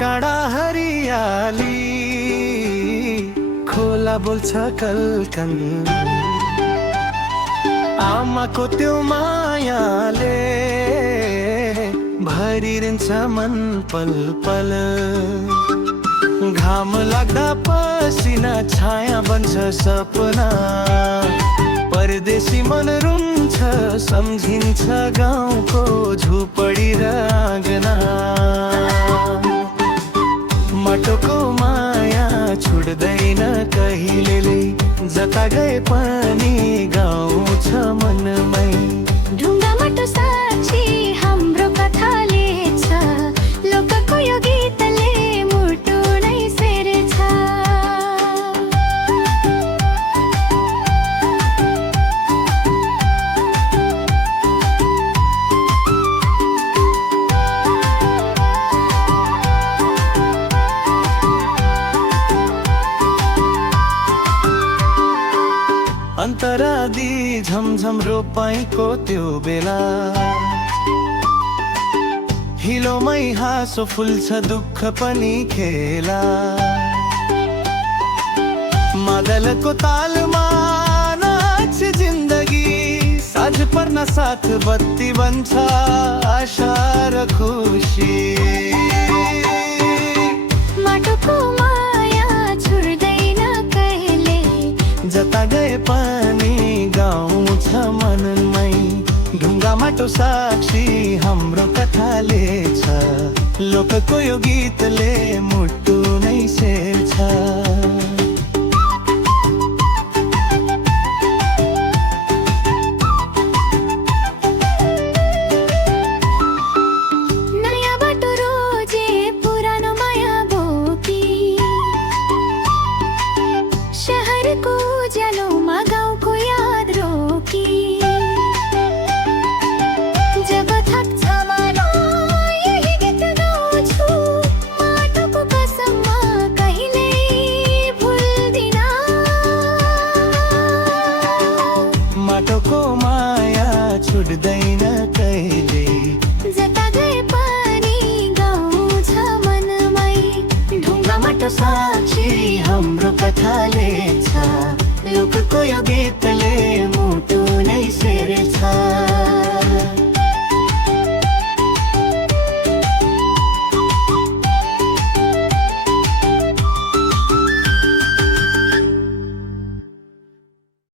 काँडा हरियाली खोला बोल्छ कल्कन आमाको त्यो मायाले भरिरहन्छ मन पल पल घाम लाग्दा पसिना छाया बन्छ सपना परदेशी मन रुन्छ सम्झिन्छ गाउँको झुपडी र आँगना माटोको माया छुट्दैन कहिलेले जता गए पनि गाउँ छ मनमै ढुङ्गा माटो साक्षी हाम्रो कथाले छ लोकको यो गीतले मुटु नै सेर्छ अन्तरादी झमझम रोपाईको त्यो बेला हिलोमै हाँसो फुल्छ दुःख पनि खेला मादलको तालमा नाच जिन्दगी साँझ पर्न साथ बत्ती बन्छ आशा र खुसी माटोको माया छुट्दैन कहिले जता गए पनि गाउँ छ मनमै ढुङ्गा माटो साक्षी हाम्रो कथाले छ लोकको यो गीतले मुटु नै सेर्छ माटोको माया छुट्दैन कहिले जता गए पनि गाउँ छ मनमै ढुङ्गा माटो साक्षी हाम्रो कथाले छ लोकको यो गीतले